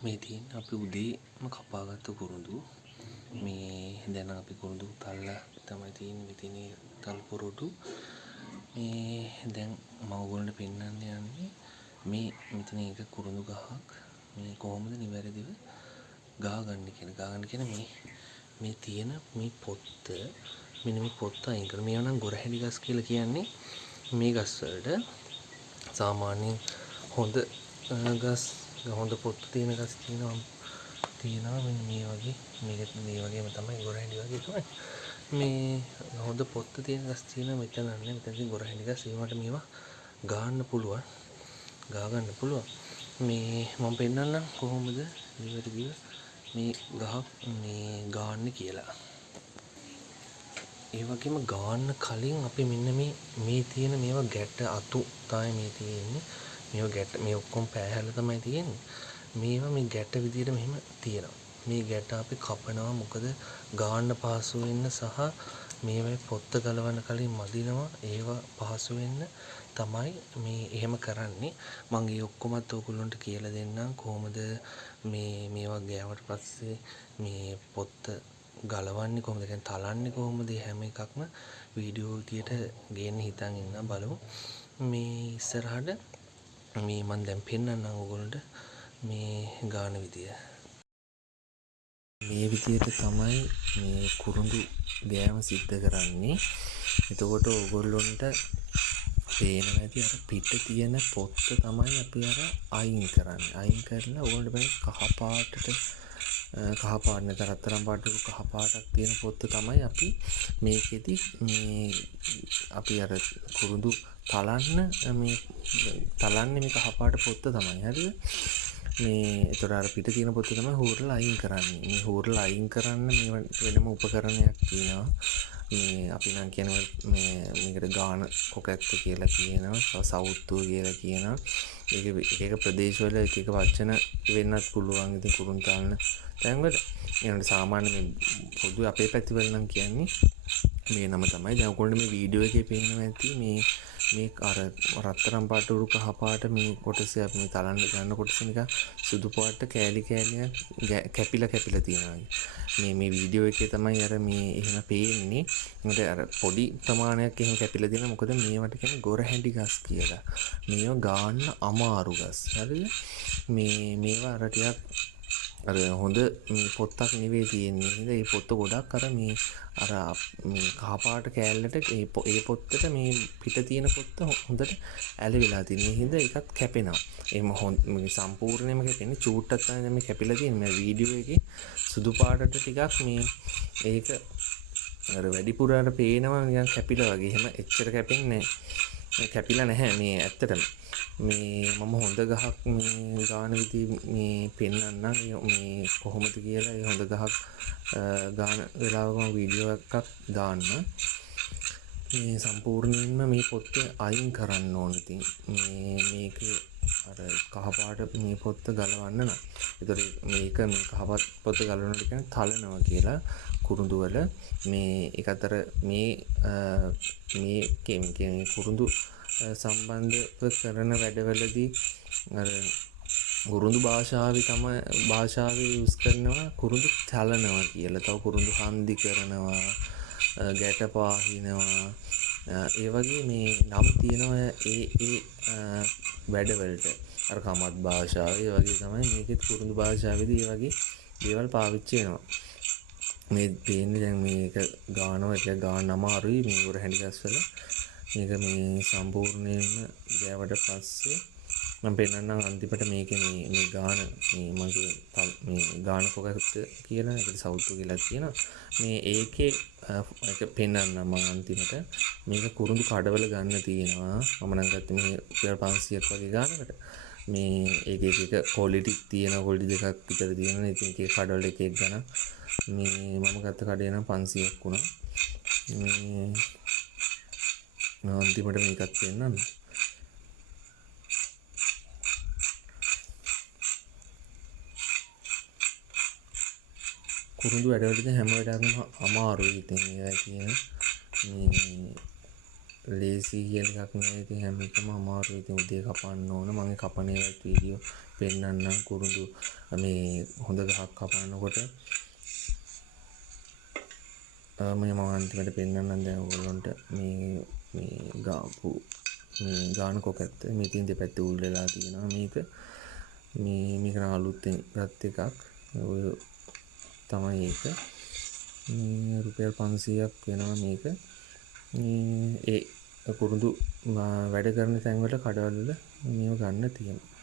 මේ තියෙන අපි උදේම කපාගත්ත කුරුඳු මේ දැන් අපි කුරුඳු තල්ලා තමයි තියෙන්නේ මෙතන තල් පොරොටු මේ දැන් මම ඔයගොල්ලන්ට පෙන්වන්න යන්නේ මේ මෙතන එක කුරුඳු ගහක් මේ කොහොමද නිවැරදිව ගහගන්න කියන මේ තියෙන මේ පොත්ත මෙන්න මේ පොත්ත අයින් කරලා මේවා නම් ගොරහැඩි ගස් කියලා කියන්නේ මේ ගස් වලට සාමාන්‍යයෙන් හොඳ ගස් හොඳ පොත්ත තියෙන ගස් තියෙනවා මෙන්න මේ වගේ මේ වගේම තමයි ගොරහැඩි වගේ තමයි මේ හොඳ පොත්ත තියෙන ගස් තියෙනවා මෙතන නැහැ මෙතන ගොරහැඩි ගස් ඒවට මේවා ගන්න පුළුවන් ගන්න පුළුවන් මේ මම පෙන්නන්නම් කොහොමද නිවැරදිව මේ ගහක් මේ ගන්න කියලා ඒ වගේම ගන්න කලින් අපි මෙන්න මේ තියෙන මේවා ගැට අතු තමයි මේ තියෙන්නේ මේවා ගැට මේ ඔක්කොම පෑහැලා තමයි තියෙන්නේ මේවා මේ ගැට විදියට මෙහෙම තියෙනවා මේ ගැට අපි කපනවා මොකද ගන්න පහසු වෙන්න සහ මේවා පොත්ත ගලවන්න කලින් මදිනවා ඒවා පහසු වෙන්න තමයි මේ එහෙම කරන්නේ මම ඒ ඔක්කොමත් ඔයගොල්ලන්ට කියලා දෙන්නම් කොහොමද මේවා ගෑවට පස්සේ මේ පොත්ත ගලවන්නේ කොහොමද කියන්නේ තලන්නේ කොහොමද හැම එකක්ම වීඩියෝ විදියට ගේන්න හිතන් ඉන්න බලමු මේ ඉස්සරහට මේ මම දැන් පෙන්නන්නම් ඔයගොල්ලන්ට මේ ගාන විදිය මේ විදියට තමයි මේ කුරුඳු ගෑම සිද්ධ කරන්නේ එතකොට ඔයගොල්ලන්ට පේනවා ඇති අර පිට තියෙන පොත්ත තමයි අපි අර අයින් කරන්නේ අයින් කරලා ඔයගොල්ලන්ට බෑ කහ පාට නැත්නම් රත්තරන් පාට කහ පාටක් තියෙන පොත්ත තමයි අපි මේකෙදි මේ අපි අර කුරුඳු තලන්නේ මේ කහ පාට පොත්ත තමයි හරිද මේ ඒතර අර පිට තියෙන පොත්ත තමයි හොරලා අයින් කරන්නේ මේ හොරලා අයින් කරන්න මේ වෙනම උපකරණයක් තියෙනවා මේ අපි නම් කියනවා මේකට ගාන කොකැත්ත කියලා කියනවා සවුත්තුව කියලා කියනවා ඒක ප්‍රදේශවල එක වචන වෙන්නත් පුළුවන් ඉතින් කුරුන් තාලන තැන්වල ඒනට සාමාන්‍ය මේ පොදු අපේ පැතිවල නම් කියන්නේ මේ නම තමයි දැන් ඔයගොල්ලෝ මේ වීඩියෝ එකේ පේනවා ඇති මේ අර රත්තරන් පාට උරු කහ පාට මේ කොටස අපි මේ තලන්න ගන්න කොටස නිකන් සුදු පාට කෑලි කැපිලා තියෙනවා මේ වීඩියෝ එකේ තමයි අර මේ එහෙම පේන්නේ මොකද අර පොඩි ප්‍රමාණයක් එහෙම කැපිලා තියෙනවා මොකද මේවට කියන්නේ ගොරහැඩි ගස් කියලා මේව ගන්න අමාරු ගස් හරිද මේවා අර ටිකක් අර හොඳ මේ පොත්තක් නෙවෙයි තියෙන්නේ. නේද? මේ පොත්ත ගොඩක් අර මේ කහපාට කෑල්ලට ඒ පොත්තට මේ පිට තියෙන පොත්ත හොඳට ඇලවිලා තියෙන හින්දා ඒකත් කැපෙනවා. එහෙම මේ සම්පූර්ණයෙන්ම කැපෙන්නේ චූට්ටක් තමයි මේ කැපිලා තියෙන්නේ. මේ වීඩියෝ එකේ සුදු පාටට ටිකක් මේ ඒක අර වැඩිපුර අර පේනවා නිකන් කැපිලා වගේ. එහෙම එච්චර කැපෙන්නේ කැපිලා නැහැ මේ ඇත්තටම. මේ මම හොඳ ගහක් මේ ගාන විදි මේ පෙන්වන්නම් මේ කොහොමද කියලා ඒ හොඳ ගහක් ගාන වෙලාවක මම වීඩියෝ එකක් දාන්න මේ සම්පූර්ණයෙන්ම මේ පොත්ත අයින් කරන්න ඕන ඉතින් මේක අර කහපාට මේ පොත්ත ගලවන්න නම් ඒතර මේක මේ කහපාට පොත්ත ගලවනකොට කියන්නේ තලනවා කියලා කුරුඳු වල මේ එක අතර මේ කුරුඳු සම්බන්ධව කරන වැඩවලදී අර කුරුඳු භාෂාවේ යූස් කරනවා කුරුඳු තලනවා කියලා. තව කුරුඳු හන්දි කරනවා, ගැට පාහිනවා. ඒ වගේ මේ නම් තියෙනවා ඒ වැඩවලට. අර කමත් භාෂාව ඒ වගේ තමයි මේකෙත් කුරුඳු භාෂාවේදී ඒ වගේ දේවල් පාවිච්චි වෙනවා. මේ පේන්නේ දැන් මේක ගානවා එක ගාන අමාරුයි මේ ගොරහැඩි ගස්වල. මේක මේ සම්පූර්ණයෙන්ම ගෑවට පස්සේ මම පෙන්නන්නම් අන්තිමට මේකේ මේ ගාන මේ මගේ මේ ගාන කොකත් කියලා ඒකට සවුත්තු කියලා තියෙනවා මේ ඒකේ ඒක පෙන්නන්නම් මම අන්තිමට මේක කුරුඳු කඩවල ගන්න තියෙනවා මම නම් ගත්තේ මේ රුපියල් 500ක් වගේ ගානකට මේ එක ක්වොලිටි තියෙන ක්වොලිටි දෙකක් විතර තියෙනවා ඉතින් ඒකේ කඩවල එක ගණන් මේ මම ගත්ත කඩේ නම් 500ක් වුණා මේ අන්තිමට මේකත් පෙන්නන්න කුරුඳු වැඩවලදී හැම වෙලාවෙම අමාරුයි ඉතින් ඒවා කියන මේ ලේසි කියන එකක් නෙවෙයි ඉතින් හැම එකම අමාරුයි ඉතින් උදේ කපන්න ඕන මම කපන ඒවත් වීඩියෝ පෙන්නන්නම් කුරුඳු මේ හොඳ ගහක් කපනකොට මේ මම අන්තිමට පෙන්නන්නම් දැන් ඔයගොල්ලන්ට මේ ගාපු මේ ගාන කොකැත්ත මේ තියෙන දෙපැත්තේ උල් වෙලා තියෙනවා මේක මේක නම් අලුතෙන් ගත් එකක් ඔය තමයි ඒක මේ රුපියල් 500ක් වෙනවා මේක ඒ කුරුඳු වැඩ කරන තැන්වල කඩවල මේව ගන්න තියෙනවා